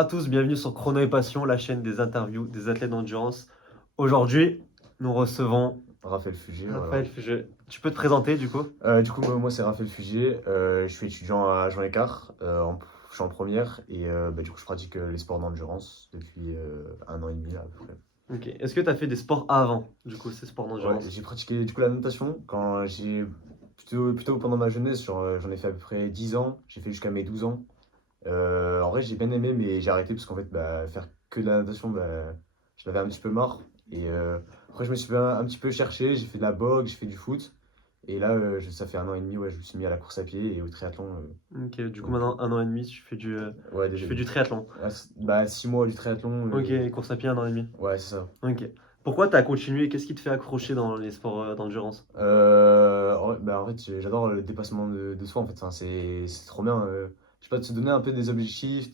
À tous, bienvenue sur Chrono et Passion, la chaîne des interviews des athlètes d'endurance. Aujourd'hui, nous recevons Raphaël Fugé, voilà. Raphaël Fugé. Tu peux te présenter du coup? Moi c'est Raphaël Fugé, je suis étudiant à Jean Écart, je suis en première et du coup je pratique les sports d'endurance depuis 1 an et demi là, à peu près. Ok. Est-ce que tu as fait des sports avant, du coup, ces sports Ouais, d'endurance? j'ai pratiqué du coup la natation quand j'ai plutôt pendant ma jeunesse, j'en ai fait à peu près 10 ans, j'ai fait jusqu'à mes 12 ans. En vrai j'ai bien aimé mais j'ai arrêté parce qu'en fait faire que de la natation, je l'avais un petit peu marre et après je me suis un petit peu cherché, j'ai fait de la boxe, j'ai fait du foot. Et là, ça fait 1 an et demi, ouais, je me suis mis à la course à pied et au triathlon. Ok, du coup, Donc, maintenant, 1 an et demi, ouais, tu déjà, fais du triathlon. 6 mois du triathlon. Ok, et course à pied, 1 an et demi. Ouais, c'est ça. Ok. Pourquoi tu as continué? Qu'est-ce qui te fait accrocher dans les sports d'endurance? En fait, j'adore le dépassement de soi, en fait. Enfin, c'est trop bien. Je sais pas, de se donner un peu des objectifs,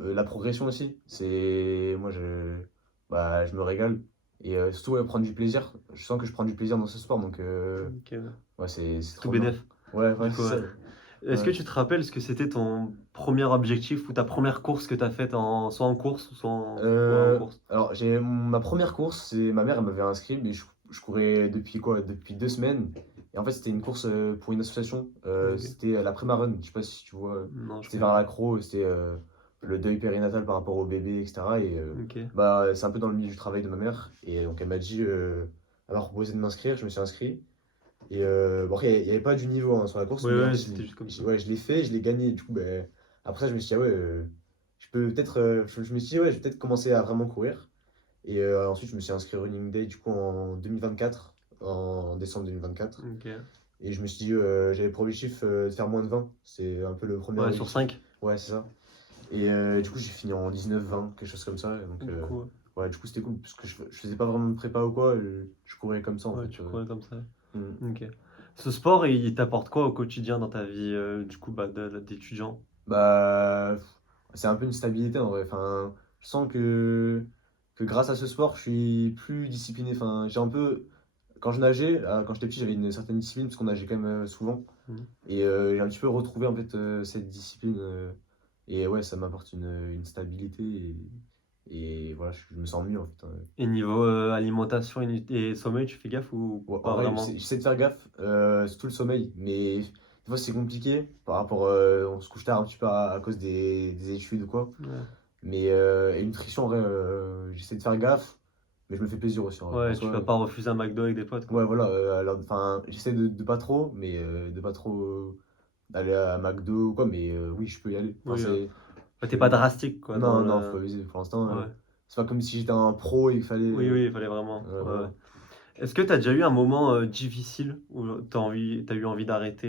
la progression aussi. Je me régale. Et surtout, ouais, prendre du plaisir. Je sens que je prends du plaisir dans ce sport, donc Ok, ouais. ouais, c'est C'est tout trop bien. bénef, Ouais, ouais, du coup, c'est ouais. ça. Est-ce que Ouais. tu te rappelles ce que c'était ton premier objectif ou ta première course que tu as faite soit en course ou ouais, en course? Alors, j'ai ma première course, c'est ma mère, elle m'avait inscrit, mais je courais depuis quoi? Depuis 2 semaines. Et en fait, c'était une course pour une association. Ok. C'était la Prémarun. Je sais pas si tu vois. Non, je C'était connais vers pas. l'accro, c'était le deuil périnatal par rapport au bébé, etc. Et Ok. c'est un peu dans le milieu du travail de ma mère. Et donc, elle m'a dit, elle m'a proposé de m'inscrire, je me suis inscrit. Et bon, après, il n'y avait pas du niveau hein, sur la course, Ouais, mais en ouais, fait, c'était juste comme ça. ouais, je l'ai fait, je l'ai gagné. Du coup, après, je me suis dit, ah ouais, je peux peut-être. Je me suis dit, ouais, je vais peut-être commencer à vraiment courir. Et ensuite, je me suis inscrit au Running Day du coup en 2024, en décembre 2024. Ok. Et je me suis dit, j'avais pour objectif de faire moins de 20. C'est un peu le premier Ouais, sur objectif. 5. Ouais, c'est ça. Et du coup, j'ai fini en 19-20, quelque chose comme ça. Donc, Du coup, ouais, du coup, c'était cool parce que je faisais pas vraiment de prépa ou quoi. Je courais comme ça en ouais, fait. tu courais comme ça. Mm. Ok. Ce sport, il t'apporte quoi au quotidien dans ta vie, du coup, d'étudiant? Bah, c'est un peu une stabilité en vrai. Enfin, je sens que grâce à ce sport, je suis plus discipliné. Enfin, j'ai un peu. Quand je nageais, quand j'étais petit, j'avais une certaine discipline parce qu'on nageait quand même souvent. Mhm. Et j'ai un petit peu retrouvé en fait cette discipline. Et ouais, ça m'apporte une stabilité. Et voilà, je me sens mieux en fait. Et niveau alimentation et sommeil, tu fais gaffe ou Ouais, en pas vrai, vraiment? j'essaie de faire gaffe, surtout le sommeil. Mais des fois, c'est compliqué par rapport. On se couche tard un petit peu à cause des études ou quoi. Ouais. Mais et nutrition, en vrai, j'essaie de faire gaffe, mais je me fais plaisir aussi. En Ouais, tu vas soi, pas refuser un McDo avec des potes, quoi. ouais, voilà. Alors, enfin, j'essaie de pas trop, mais de pas trop aller à McDo ou quoi. Mais oui, je peux y aller. Enfin, Oui, je t'es pas peux. drastique, quoi, dans Non, non, le... faut aviser. Pour l'instant, Ouais. c'est pas comme si j'étais un pro et il fallait. Oui, oui, il fallait vraiment. Ouais, ouais. Voilà. Est-ce que tu as déjà eu un moment difficile où t'as eu envie d'arrêter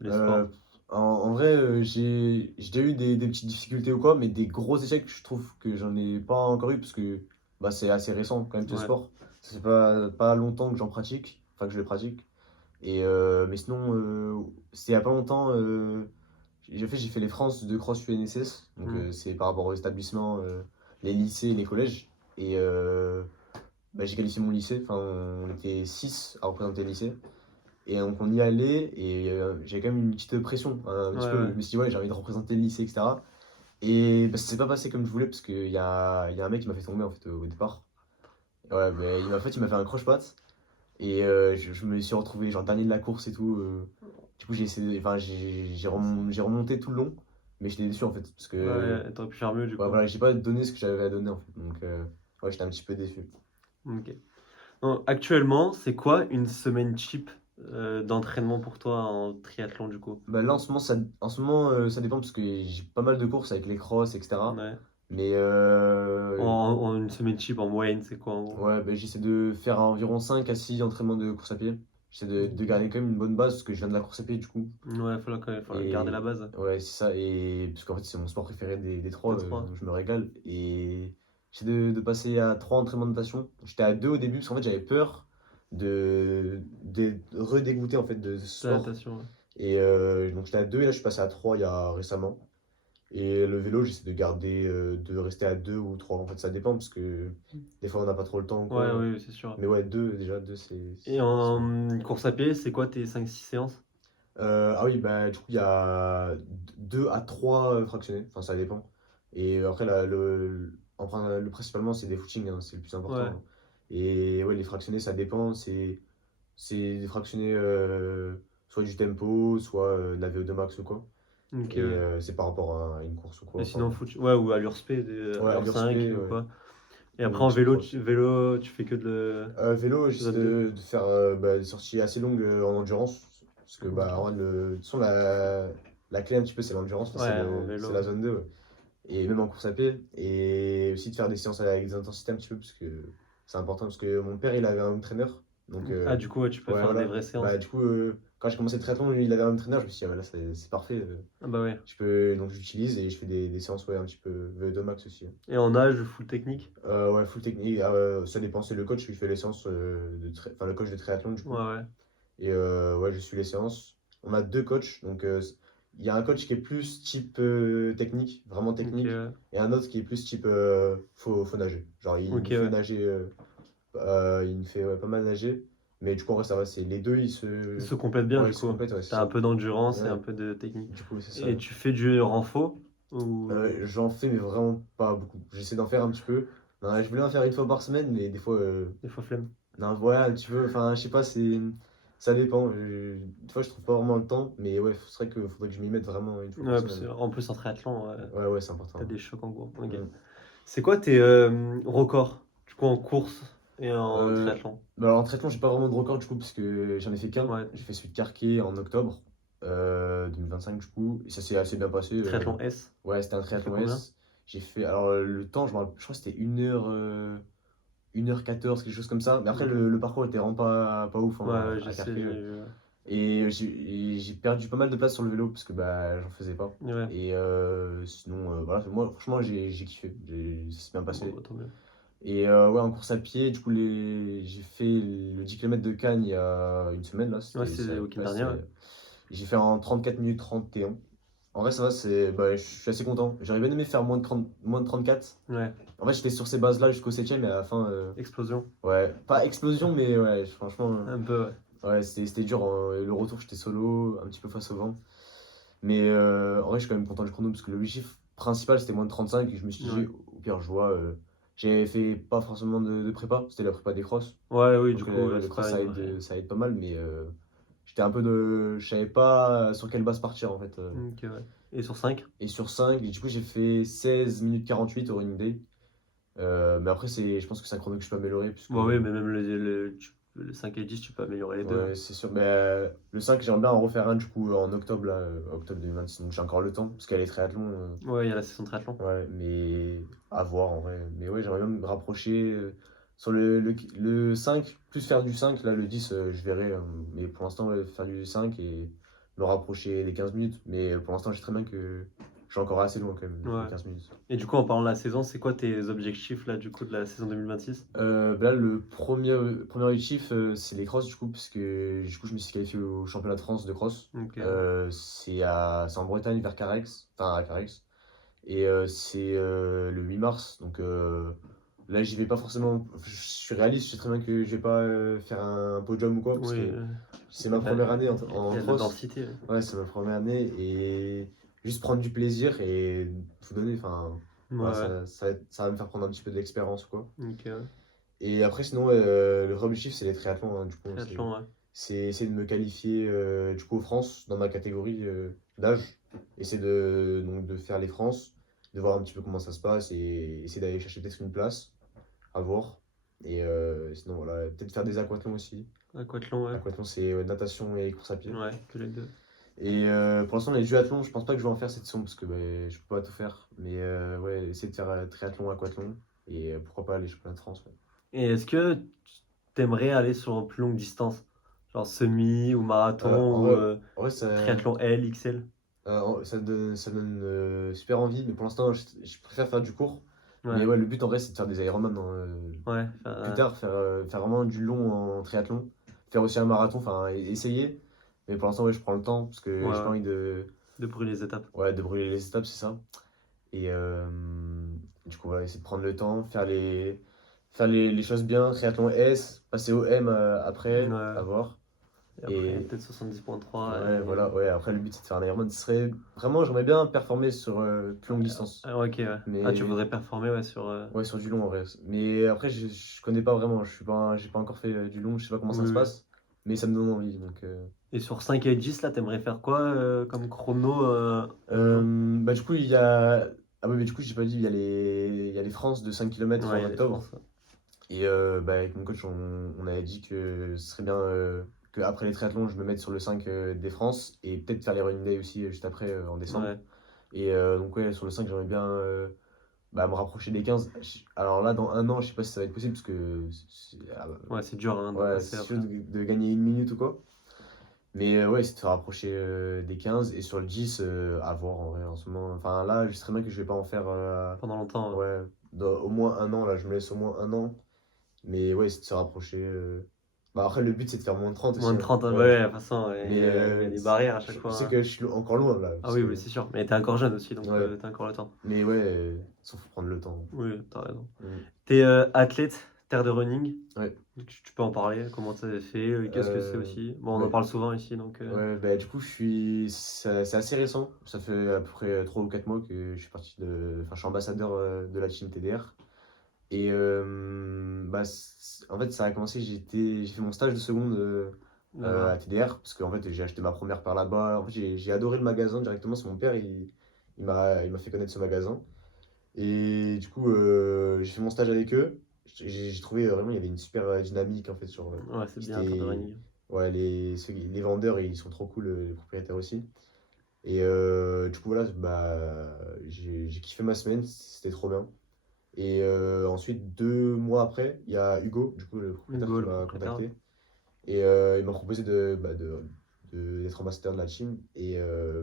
les Euh, sports? en vrai, j'ai déjà eu des petites difficultés ou quoi, mais des gros échecs, je trouve que j'en ai pas encore eu parce que c'est assez récent quand même ce Ouais. sport. Ça fait pas longtemps que j'en pratique, enfin que je le pratique. Et, mais sinon, c'était il y a pas longtemps, j'ai fait les France de Cross UNSS, donc Hmm. c'est par rapport aux établissements, les lycées et les collèges. Et j'ai qualifié mon lycée, enfin on était 6 à représenter le lycée. Et donc on y allait et j'avais quand même une petite pression, un Ouais, petit peu. ouais. Je me suis dit, ouais, j'ai envie de représenter le lycée, etc. Et ça s'est pas passé comme je voulais parce qu'il y a un mec qui m'a fait tomber en fait au départ. Ouais, il m'a fait un croche-patte et je me suis retrouvé genre dernier de la course et tout. Du coup, j'ai remonté tout le long, mais j'étais déçu en fait parce que Ouais, t'aurais pu faire mieux, du ouais, coup. voilà, j'ai pas donné ce que j'avais à donner en fait. Donc, ouais, j'étais un petit peu déçu. Ok. Donc, actuellement, c'est quoi une semaine cheap d'entraînement pour toi en triathlon, du coup? Là, en ce moment ça dépend parce que j'ai pas mal de courses avec les crosses, etc. Ouais. Mais En une semaine cheap, en moyenne, c'est quoi, en gros? ouais, j'essaie de faire environ 5 à 6 entraînements de course à pied. J'essaie de Ok. garder quand même une bonne base parce que je viens de la course à pied du coup. Ouais, faut garder la Et base. ouais, c'est ça. Et parce qu'en fait, c'est mon sport préféré des trois, Des trois. je me régale. Et j'essaie de passer à 3 entraînements de natation. J'étais à 2 au début parce qu'en fait, j'avais peur de redégoûter en fait de ce Ta sport. natation, ouais. Et donc j'étais à 2 et là, je suis passé à 3 il y a récemment. Et le vélo, j'essaie de garder, de rester à 2 ou 3. En fait, ça dépend parce que des fois, on n'a pas trop le temps ou Ouais, quoi. oui, c'est sûr. Mais ouais, 2 déjà, 2 Et c'est bien. en course à pied, c'est quoi tes 5 6 séances? Ah oui, du coup, il y a 2 à 3 fractionnés. Enfin, ça dépend. Et après, principalement, c'est des footings, hein, c'est le plus important, Ouais. hein. Et ouais, les fractionnés, ça dépend. C'est des fractionnés soit du tempo, soit de la VO2 max ou quoi. Ok, Et ouais. c'est par rapport à une course ou quoi. Et sinon, Enfin, foot, ouais, ou allure spé, ouais, allure allure 5 spé, ou ouais. quoi. Et après, Ou en type vélo, cross. vélo, tu fais que de Vélo, zone j'essaie 2. de faire des sorties assez longues en endurance. Parce que bah, en Ok. vrai, de toute façon, la clé un petit peu, c'est l'endurance, enfin, Ouais, en c'est vélo. la zone 2, ouais. Et même en course à pied. Et aussi de faire des séances avec des intensités un petit peu, parce que c'est important. Parce que mon père, il avait un home trainer. Donc, Ah, du coup, ouais, tu peux ouais, faire des voilà. vraies Bah, séances. du coup, quand j'ai commencé le triathlon, lui, il avait un home trainer. Je me suis dit, ah, bah, là, c'est parfait. Ah, bah ouais. Donc, j'utilise et je fais des séances ouais, un petit peu VO2 max aussi, hein. Et en nage, full technique. Ouais, full technique. Ça dépend, c'est le coach qui fait les séances enfin, le coach de triathlon, du Ouais, coup. ouais. Et ouais, je suis les séances. On a deux coachs. Donc, il y a un coach qui est plus type technique, vraiment Ok, technique, ouais. et un autre qui est plus type faut nager. Genre, il Ok, nous fait ouais. nager, il nous fait ouais, pas mal nager. Mais du coup, en vrai, ça va, c'est les deux, Ils se complètent bien, ouais, du ils se coup. complètent, ouais, c'est T'as un ça. peu d'endurance et un Ouais, peu de technique. du coup, c'est ça. Et tu fais du renfo ou J'en fais, mais vraiment pas beaucoup. J'essaie d'en faire un petit peu. Non, je voulais en faire une fois par semaine, mais des fois, des fois flemme? non, voilà, un petit peu. Enfin, je sais pas, ça dépend. Des fois, je trouve pas vraiment le temps, mais ouais, faudrait que je m'y mette vraiment une fois par Ouais, parce semaine. que, en plus, en triathlon, ouais, Ouais, ouais, c'est important, t'as hein. des chocs en gros. Ok. Mm. C'est quoi tes records, du coup, en course et en Euh, triathlon? Bah alors, en traitement, j'ai pas vraiment de record du coup, parce que j'en ai fait qu'un. Ouais, J'ai fait celui de Carquet en octobre 2025 du coup, et ça s'est assez bien passé. triathlon S, Ouais, c'était un t'as fait triathlon combien? S. J'ai fait, alors le temps, je crois que c'était 1h14, quelque chose comme ça. Mais après, Ok. le parcours était vraiment pas ouf Ouais, hein, ouais, je à sais, Carquet. j'ai vu. Et j'ai perdu pas mal de place sur le vélo parce que bah, j'en faisais pas. Ouais, Et sinon, voilà, moi franchement, j'ai kiffé. Ça s'est bien bon, passé. bah, tant mieux. Et ouais, en course à pied, du coup, j'ai fait le 10 km de Cannes il y a une semaine. Là, Ouais, c'est le week-end dernier, ouais. j'ai fait en 34 minutes 31. En vrai, ça va, bah, je suis assez content. J'aurais bien aimé faire moins de 34. Ouais, En fait, j'étais sur ces bases-là jusqu'au 7ème et à la fin, explosion. ouais, pas explosion, mais ouais, franchement. Un peu, ouais. Ouais, c'était dur, hein. Le retour, j'étais solo, un petit peu face au vent. Mais en vrai, je suis quand même content du chrono parce que l'objectif principal c'était moins de 35 et je me suis dit, Ouais. au pire, je vois. J'avais fait pas forcément de prépa, c'était la prépa des crosses. Ouais, oui, du Donc coup, ouais, le c'est cross pas une vraie. ça aide pas mal, mais je savais pas sur quelle base partir en fait. Ok, ouais. Et sur 5? Et sur 5 et du coup, j'ai fait 16 minutes 48 au running day. Mais après, je pense que c'est un chrono que je peux améliorer puisque. Bah oui, mais même le 5 et 10, tu peux améliorer les deux, hein. Ouais, c'est sûr. Mais le 5 j'aimerais bien en refaire un du coup en octobre, là, octobre 2026. Donc j'ai encore le temps, parce qu'elle est triathlon. Ouais, il y a la session triathlon. Ouais, mais à voir en vrai. Mais ouais, j'aimerais bien me rapprocher sur le 5 plus faire du 5 là le 10 je verrai. Mais pour l'instant, ouais, faire du 5 et me rapprocher des 15 minutes. Mais pour l'instant, je sais très bien que je suis encore assez loin quand même, les Ouais. 15 minutes. Et du coup, en parlant de la saison, c'est quoi tes objectifs là, du coup, de la saison 2026? Bah là, premier objectif, c'est les crosses du coup, parce que du coup, je me suis qualifié au championnat de France de cross. Ok, ouais. C'est en Bretagne, vers Carrex, enfin à Carrex. Et c'est le 8 mars. Donc là, j'y vais pas forcément. Je suis réaliste, je sais très bien que je vais pas faire un podium ou quoi, parce Oui, que c'est il ma y a de première année il en y a de la cross. densité, ouais. Ouais, c'est ma première année. Et juste prendre du plaisir et tout donner. Enfin, Ouais, voilà, ouais. ça va me faire prendre un petit peu d'expérience, quoi. Ok, ouais. Et après, sinon, ouais, le vrai objectif, c'est les triathlons, hein, du coup, Triathlon, ouais. c'est essayer de me qualifier du coup, aux France dans ma catégorie d'âge. Essayer de faire les France, de voir un petit peu comment ça se passe et essayer d'aller chercher peut-être une place, à voir. Et sinon, voilà, peut-être faire des aquathlons aussi. Aquathlon, ouais. Aquathlon, c'est natation et course à pied. Ouais, que les deux. Et pour l'instant, les duathlons, je pense pas que je vais en faire cette saison parce que je peux pas tout faire. Mais ouais, essayer de faire triathlon, aquathlon et pourquoi pas les championnats de France, ouais. Et est-ce que t'aimerais aller sur une plus longue distance? Genre semi ou marathon En ou vrai, en vrai, triathlon L, XL? ça donne super envie, mais pour l'instant, je préfère faire du court. Mais Ouais, ouais, le but en vrai, c'est de faire des Ironman, hein, ouais. plus tard, faire vraiment du long en triathlon. Faire aussi un marathon, enfin, essayer. Mais pour l'instant, ouais, je prends le temps parce que Ouais, j'ai pas ouais. envie De brûler les étapes. ouais, de brûler les étapes, c'est ça. Et du coup, voilà, essayer de prendre le temps, faire les choses bien. Triathlon S, passer au M après, Ouais. à voir. Et après, Et peut-être 70.3. ouais, voilà, ouais, après le but c'est de faire un Ironman. Ce serait vraiment, j'aimerais bien performer sur plus longue distance. Ah, ok, ouais. Ah, tu Mais voudrais performer, ouais, sur. ouais, sur du long en vrai. Mais après, je connais pas vraiment. J'ai pas encore fait du long, je sais pas comment ça Oui, se oui. passe. Mais ça me donne envie. Donc, Et sur 5 et 10, là, t'aimerais faire quoi comme chrono bah, du coup, il y a. Ah oui, mais du coup, j'ai pas dit, il y a les France de 5 kilomètres Ouais, en il y a les octobre. France. Ouais. Et bah, avec mon coach, on avait dit que ce serait bien qu'après les triathlons, je me mette sur le 5 des France et peut-être faire les running day aussi juste après en décembre. Ouais, Et donc, ouais, sur le 5 j'aimerais bien bah, me rapprocher des 15. Alors là, dans un an, je sais pas si ça va être possible parce que ouais, c'est dur hein, de ouais, passer c'est sûr après. de gagner une minute ou quoi. Mais ouais, c'est de se rapprocher des 15 et sur le 10, à voir en vrai en ce moment. Enfin là, je sais très bien que je vais pas en faire Pendant longtemps. ouais, au moins un an. Là, je me laisse au moins un an. Mais ouais, c'est de se rapprocher. Bah, après, le but c'est de faire moins de 30 Moins aussi, de hein. 30, ouais, Ouais. ouais, de toute façon, ouais, Mais il y a des barrières à chaque je fois. sais Hein. que je suis encore loin là. Ah Parce oui, oui, que, c'est sûr. Mais t'es encore jeune aussi, donc ouais. t'as encore le temps. Mais ouais, il faut prendre le temps. Oui, t'as raison. Mm. T'es athlète, terre de running. Ouais. Tu peux en parler, comment ça s'est fait, qu'est-ce que c'est Euh, aussi. Bon, on en ouais. parle souvent ici, donc. Ouais, bah, du coup, c'est assez récent. Ça fait à peu près 3 ou 4 mois que je suis parti enfin, je suis ambassadeur de la team TDR. Et bah, en fait, ça a commencé, j'ai fait mon stage de seconde Là-bas. à TDR parce qu'en fait, j'ai acheté ma première paire là-bas. En fait, j'ai adoré le magasin directement. C'est mon père, il m'a fait connaître ce magasin. Et du coup, j'ai fait mon stage avec eux. J'ai trouvé vraiment, il y avait une super dynamique en fait sur. Ouais, c'est bien, terre de C'était. running. Ouais, les vendeurs, ils sont trop cool, les propriétaires aussi. Et du coup, voilà, bah, j'ai kiffé ma semaine, c'était trop bien. Et ensuite, 2 mois après, il y a Hugo, du coup, le propriétaire Hugo, qui le m'a propriétaire. contacté. Et il m'a proposé d'être ambassadeur de la team. Et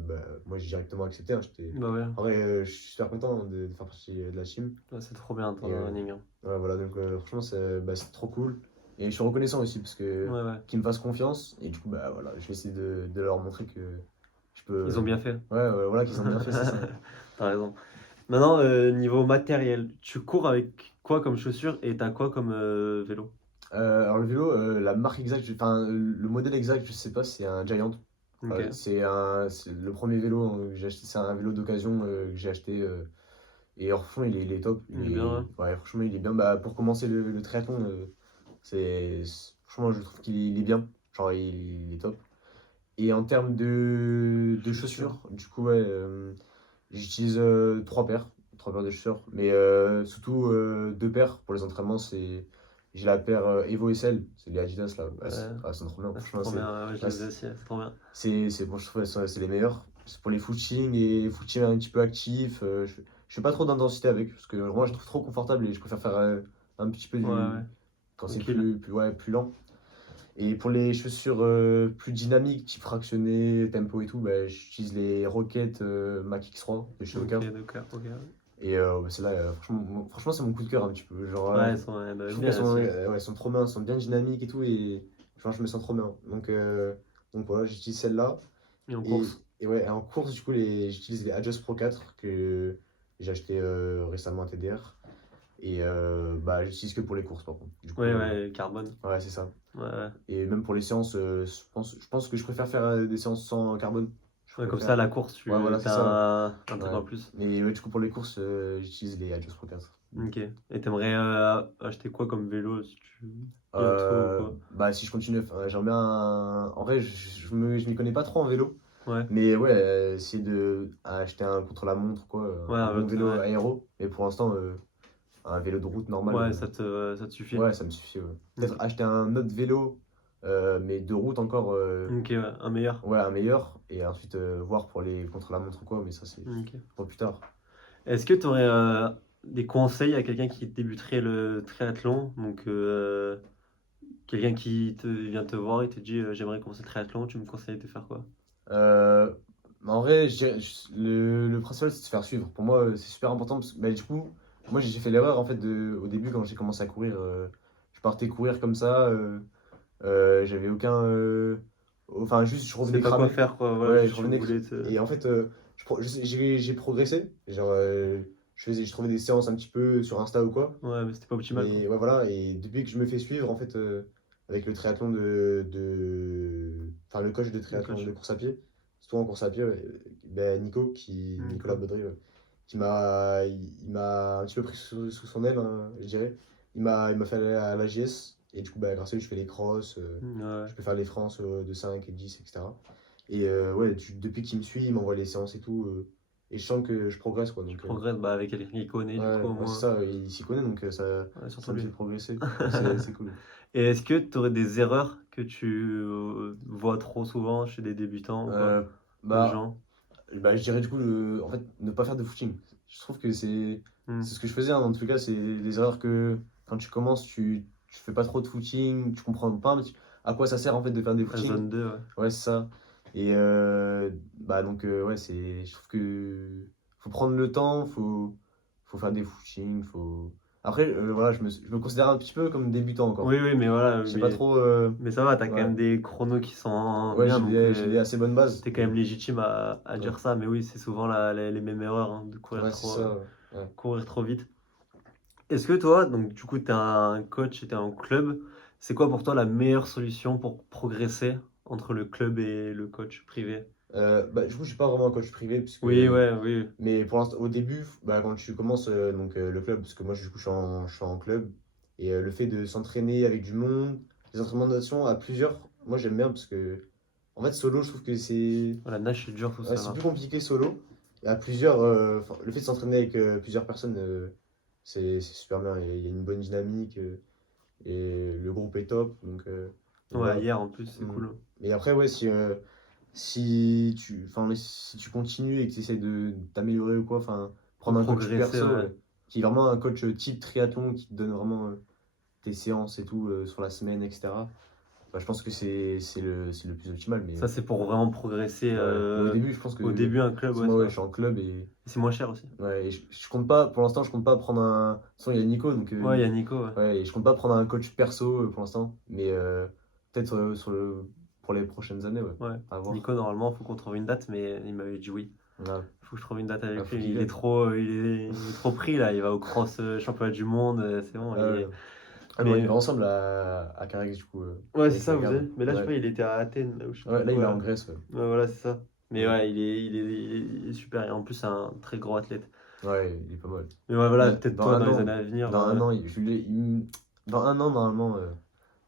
bah, moi, j'ai directement accepté, hein. Bah ouais, En vrai, je suis super content hein, de faire partie de la team. ouais, c'est trop bien, terre Et de running. Hein. ouais, voilà, donc franchement, c'est trop cool. Et je suis reconnaissant aussi parce que Ouais, ouais. qu'ils me fassent confiance. Et du coup, bah voilà, je vais essayer de leur montrer que je Ils ont peux. bien fait. Ouais, ouais, voilà, qu'ils ont bien fait, c'est ça. T'as raison. Maintenant, niveau matériel, tu cours avec quoi comme chaussures et t'as quoi comme vélo? Alors le vélo, la marque exacte, enfin le modèle exact, je sais pas, c'est un Giant. Ok, C'est le premier vélo que j'ai acheté, c'est un vélo d'occasion que j'ai acheté. Et franchement, il est top. il est bien, ouais. Ouais, franchement, il est bien. Bah, pour commencer le triathlon, franchement, je trouve qu'il est bien. Genre, il est top. Et en termes de Chaussures. chaussures, du coup, ouais, j'utilise 3 paires. 3 paires de chaussures. Mais surtout 2 paires pour les entraînements. J'ai la paire Evo SL, c'est les Adidas là. Ouais, Elles sont trop bien. c'est Franchement, trop bien, ouais, je ouais, les ai aussi, c'est trop bien. bon, je trouve que c'est les meilleurs. C'est pour les footings et footing un petit peu actif. Je fais pas trop d'intensité avec parce que moi je trouve trop confortable et je préfère faire un petit peu Ouais, ouais, quand c'est tranquille. ouais, plus lent. Et pour les chaussures plus dynamiques, type fractionné, tempo et tout, bah, j'utilise les Rocket Mac X3 de chez Ok, Oka. d'accord, ok. Et celle-là, franchement, c'est mon coup de cœur un petit peu. Genre, Ouais, elles sont ouais, bah, je trouve qu'elles bien sont, aussi. ouais, elles sont trop bien, elles sont bien dynamiques et tout. Et genre, je me sens trop bien. Donc voilà, j'utilise celle-là. Et en Et, course. et ouais, en course, du coup, j'utilise les Adjust Pro 4 que j'ai acheté récemment à TDR. Et bah, j'utilise que pour les courses, par contre. Du coup, Ouais, ouais, carbone. ouais, c'est ça. Ouais, ouais. Et même pour les séances, je pense que je préfère faire des séances sans carbone. Je Ouais, comme ça, à préfère. la course, Ouais, voilà, c'est t'as ça. un truc Ouais. en plus. Mais ouais, du coup, pour les courses, j'utilise les Adjust Pro 4. Ok. Et t'aimerais acheter quoi comme vélo si tu bientôt ou quoi? Bah, si je continue, enfin, j'aimerais bien. En vrai, je m'y connais pas trop en vélo. Ouais. Mais ouais, essayer de acheter un contre-la-montre, quoi, Ouais, un bon vélo ouais. aéro. Mais pour l'instant, un vélo de route normal, Ouais, ça te suffit. ouais, ça me suffit. Ouais. Peut-être Ok, acheter un autre vélo, mais de route encore, ok, ouais, un meilleur. ouais, un meilleur. Et ensuite, voir pour les contre-la-montre ou quoi, mais ça, c'est Ok. pour plus tard. Est-ce que tu aurais des conseils à quelqu'un qui débuterait le triathlon? Donc, quelqu'un qui vient te voir et te dit j'aimerais commencer le triathlon, tu me conseilles de faire quoi? Euh, En vrai, le principal, c'est de se faire suivre. Pour moi, c'est super important. Mais du coup, moi, j'ai fait l'erreur, en fait, au début, quand j'ai commencé à courir. Je partais courir comme ça. J'avais aucun. Enfin, juste, je Tu sais revenais pas quoi cramé. faire, quoi. Voilà, Ouais, je juste tu revenais. voulais te. Et en fait, j'ai progressé. Genre, je trouvais des séances un petit peu sur Insta ou quoi. Ouais, mais c'était pas optimal, quoi. Mais ouais, voilà. Et depuis que je me fais suivre, en fait, avec le triathlon enfin le coach de Le triathlon, coach. de course à pied, surtout en course à pied, ben, Nicolas Nico. Baudry, ouais, il m'a un petit peu pris sous son aile, hein, je dirais. Il m'a fait aller à l'AGS, et du coup, bah, grâce à lui, je fais les crosses, Ouais. je peux faire les France de 5 et 10, etc. Et ouais, depuis qu'il me suit, il m'envoie les séances et tout, et je sens que je progresse, quoi. Tu Donc, progresses bah, avec quelqu'un qui connaît, du coup, ouais, au ouais, c'est moins. ça, il s'y connaît, donc Ouais, surtout ça me lui. fait progresser. C'est cool. Et est-ce que tu aurais des erreurs que tu vois trop souvent chez des débutants ou quoi? Euh, D'autres bah, gens? je dirais du coup, en fait, ne pas faire de footing. Je trouve que Hmm. c'est ce que je faisais, hein, dans tous les cas, c'est les erreurs que quand tu commences, tu fais pas trop de footing, tu comprends pas à quoi ça sert en fait de faire des La footings. zone 2, ouais. Ouais, c'est ça. Et bah donc, ouais, je trouve que faut prendre le temps, faut faire des footings, faut. Après, voilà, je me considère un petit peu comme débutant encore. Oui, oui, mais voilà, Je sais pas trop. mais ça va, t'as quand Ouais, même des chronos qui sont ouais, bien, donc j'ai des assez bonnes bases. t'es quand même légitime à Ouais, dire ça. Mais oui, c'est souvent les mêmes erreurs, hein, de ouais, c'est ça. Ouais. courir trop vite. Est-ce que toi, donc du coup, tu es un coach et tu es en club, c'est quoi pour toi la meilleure solution pour progresser entre le club et le coach privé? Bah, du coup, je suis pas vraiment un coach privé, puisque. Oui, ouais, oui. Mais pour l'instant, au début, bah, quand tu commences le club, parce que moi, du coup, je suis en club, et le fait de s'entraîner avec du monde, les entraînements de natation à plusieurs, moi, j'aime bien, parce que, en fait, solo, je trouve que La nage, c'est dur tout ouais, seul, c'est hein. plus compliqué solo. Et à plusieurs, enfin, le fait de s'entraîner avec plusieurs personnes, c'est super bien. Il y a une bonne dynamique, et le groupe est top, donc Ouais, voilà. hier en plus, c'est Mm. cool. Et après, ouais, si tu continues et que tu essaies de t'améliorer ou quoi, enfin, De prendre un coach progresser, perso, ouais. qui est vraiment un coach type triathlon, qui te donne vraiment tes séances et tout sur la semaine, etc. Bah, je pense que c'est le plus optimal. Ça, c'est pour vraiment progresser Ouais. Mais au début, je pense au que, début, un club, parce que ouais, moi, ça ouais, je va. suis en club et, C'est moins cher aussi. ouais, et je compte pas, pour l'instant, je compte pas prendre un. De toute façon, il y a Nico, donc Ouais, il y a Nico, ouais. ouais, et je compte pas prendre un coach perso pour l'instant, mais peut-être pour les prochaines années, ouais, Ouais. à voir. Nico, normalement, il faut qu'on trouve une date, mais il m'avait dit oui. Ouais. Faut que je trouve une date Ah, avec faut lui. qu'il vienne. Il est trop pris là. Il va au cross championnat du monde. C'est bon. Euh, ah, mais on y Mais va ensemble à Carhaix, du coup, ouais, c'est avec ça, la vous garde. êtes. Mais là, je sais Ouais. pas, il était à Athènes, là, ou je sais Ouais, plus là, il est quoi. en Grèce, ouais. Ouais, voilà, c'est ça. Mais Mm. ouais, il est super. Et en plus, c'est un très gros athlète. Ouais, il est pas mal. Mais ouais, voilà, Mais peut-être toi, dans les années à venir, dans un an, dans un an, normalement,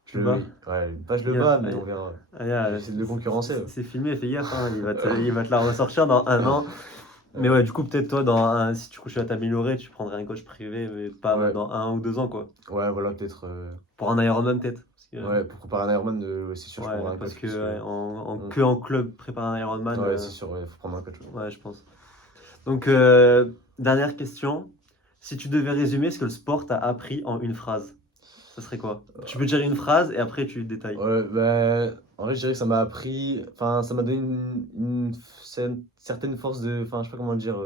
tu le bats. ouais, pas je Fais le gaffe. bats, mais on verra. Je vais Ah, essayer de le concurrencer. Ouais. c'est filmé, fais gaffe, hein, il va te la ressortir dans un an. Mais Euh, ouais, du coup, peut-être toi, si tu continues à t'améliorer, tu prendrais un coach privé, mais pas ouais, dans 1 ou 2 ans, quoi. ouais, voilà, peut-être. Pour un Ironman, peut-être. Ouais, pour préparer un Ironman, ouais, c'est sûr, je Ouais, prendrai un parce coach. que Parce que, mm, que en club, préparer un Ironman, ouais, c'est sûr, il faut prendre un coach. Ouais. ouais, je pense. Donc, dernière question. Si tu devais résumer ce que le sport t'a appris en une phrase, ça serait quoi? Tu peux dire une phrase et après tu détailles. Ouais, bah, en vrai, je dirais que ça m'a appris, enfin, ça m'a donné certaine force de, enfin, je sais pas comment dire,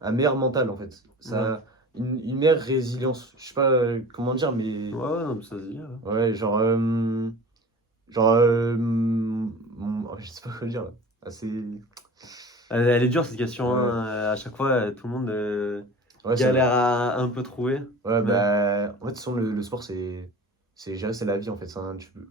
un meilleur mental en fait. Ouais. Une meilleure résilience. Je sais pas comment dire, mais Ouais, ouais, non, mais ça se dit, ouais. ouais, je sais pas quoi dire. Assez, Elle est dure cette question, ouais, hein. À chaque fois, tout le monde ouais, galère à un peu trouver. ouais, Mais bah, en fait, de toute façon, le sport, je dirais, c'est la vie en fait.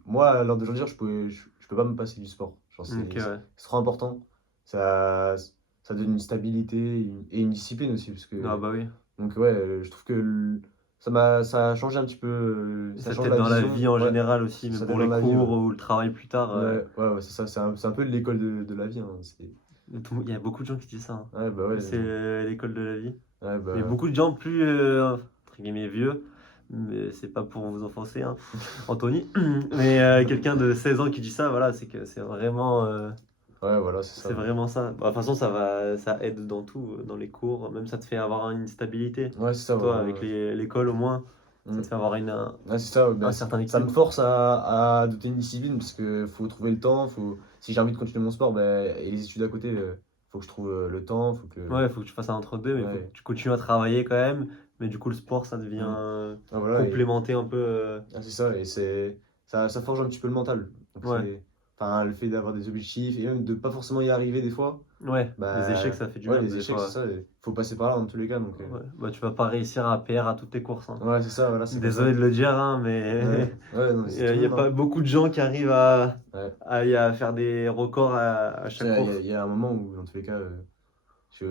Moi, à l'heure d'aujourd'hui, je peux pas me passer du sport. Genre, ok, ouais. c'est trop important. Ça, ça donne une stabilité et une discipline aussi, parce Ah que. bah oui. Donc ouais, je trouve que ça a changé un petit peu, Et ça ça change t'aide la dans la vision. vie en Ouais, général aussi, même ça pour t'aide dans les la vie. cours Ouais, ou le travail plus tard. ouais, c'est ça, c'est un peu l'école de la vie, hein. Il y a beaucoup de gens qui disent ça, hein, Ouais, bah que ouais, c'est l'école de la vie. ouais, Mais bah. beaucoup de gens plus, entre guillemets, vieux, mais c'est pas pour vous offenser, hein, Anthony, mais quelqu'un de 16 ans qui dit ça, voilà, c'est que Ouais, voilà, c'est c'est ça. vraiment ça. Bah, de toute façon, ça aide dans tout, dans les cours, même ça te fait avoir une stabilité. Ouais, c'est ça, Toi, voilà. avec l'école au moins, ça te Mm. fait avoir Ouais, c'est ça, ouais, bah, un certain ça me équilibre. force à adopter une discipline parce que faut trouver le temps. Si j'ai envie de continuer mon sport bah, et les études à côté, faut que je trouve le temps. Ouais, il faut que tu fasses un entre-deux, mais il faut que Ouais, tu continues à travailler quand même. Mais du coup, le sport, ça devient mm. Ah, voilà, complémenter un peu. c'est ça, et ça forge un petit peu le mental. Donc Ouais, enfin, le fait d'avoir des objectifs et même de pas forcément y arriver des fois, Ouais, les échecs, Bah, ça fait du ouais, bien les des échecs, c'est fois. ça. Faut passer par là dans tous les cas. Donc, Ouais. Bah, tu vas pas réussir à PR à toutes tes courses, hein. ouais, c'est ça, voilà, c'est comme ça. Désolé de le dire, hein, Ouais, mais ouais, non, mais il c'est tout le y a monde, pas hein. beaucoup de gens qui arrivent à, Ouais. à faire des records à Tu chaque sais, course. il y a un moment où, dans tous les cas, tu,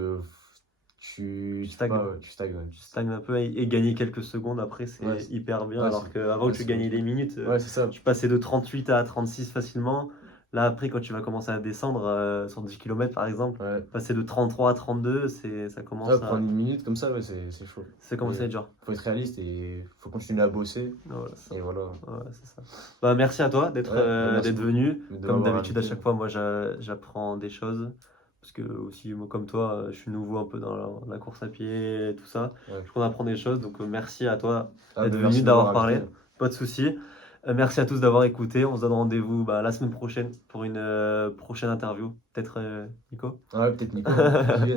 Tu je sais stagnes. pas, ouais, tu stagnes. Ouais. Tu stagnes un peu et gagner quelques secondes après, Ouais, c'est hyper bien. ouais, Alors qu'avant que ouais, tu c'est comme gagnais tout. les minutes, Ouais, c'est ça. tu passais de 38 à 36 facilement. Là, après, quand tu vas commencer à descendre sur 10 kilomètres par exemple, Ouais. passer de 33 à 32, ça Ouais, commence prendre à, une minute comme ça, ouais, c'est chaud. ça commence à Mais être dur. faut être réaliste et faut continuer à bosser. Voilà, c'est ça. Et voilà. Ouais, c'est ça. Bah, merci à toi d'être Ouais, bah, merci d'être beaucoup venu. de Comme m'avoir d'habitude, à invité. chaque fois, moi, j'apprends des choses. Parce que aussi, moi, comme toi, je suis nouveau un peu dans la course à pied et tout ça. Ouais. Je qu'on apprend des choses. Donc, merci à toi Ah, d'être bah, venu, merci de m'avoir d'avoir invité. parlé. Pas de souci. Merci à tous d'avoir écouté. On se donne rendez-vous bah, la semaine prochaine pour une prochaine interview. Peut-être Nico? Ouais, peut-être Nico, hein, qui sait.